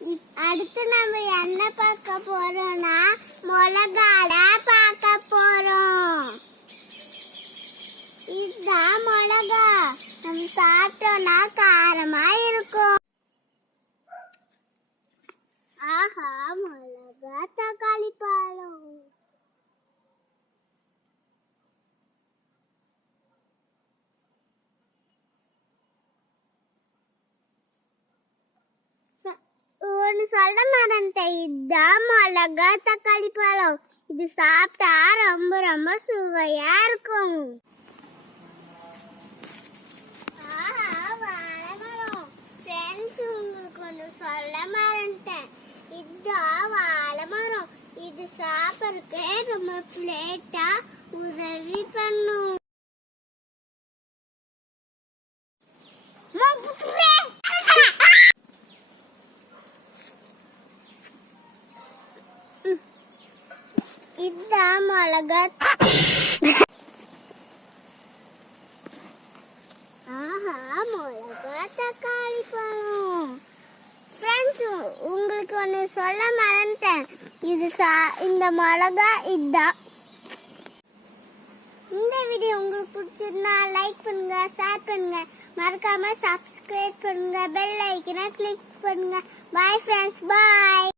அடுத்து நம்ம என்ன பார்க்க போறோம்னா மிளகாடா பார்க்க போறோம். இதுதான் மிளகா. நம்ம சாப்பிட்டோம்னா காரமா இருக்கும். ஆஹா, மிளகா தக்காளி பழம். ஒன்னு சொல்ல மறந்துட்டேன். இதுதான் மிளகா தக்காளி பழம். இது சாப்பிட்டா ரொம்ப ரொம்ப சுவையா இருக்கும். ஆஹா, வாழைமரம். ஃப்ரெண்ட்ஸ், உங்களுக்கு ஒன்று சொல்ல மறந்துட்டேன். இதுதான் வாழைமரம். இது சாப்பிட்றதுக்கு ரொம்ப பிளேட்டா உதவி பண்ணும். இதுதான் மிளகா. ஆஹா, மிளகா தக்காளி பழம். ஃப்ரெண்ட்ஸ், உங்களுக்கு ஒன்று சொல்ல மறந்துட்டேன். இந்த மிளகா இதுதான். இந்த வீடியோ உங்களுக்கு பிடிச்சிருந்தா லைக் பண்ணுங்க, ஷேர் பண்ணுங்க, மறக்காம சப்ஸ்கிரைப் பண்ணுங்க, பெல் ஐக்கனை கிளிக் பண்ணுங்க. பாய் ஃப்ரெண்ட்ஸ், பாய்.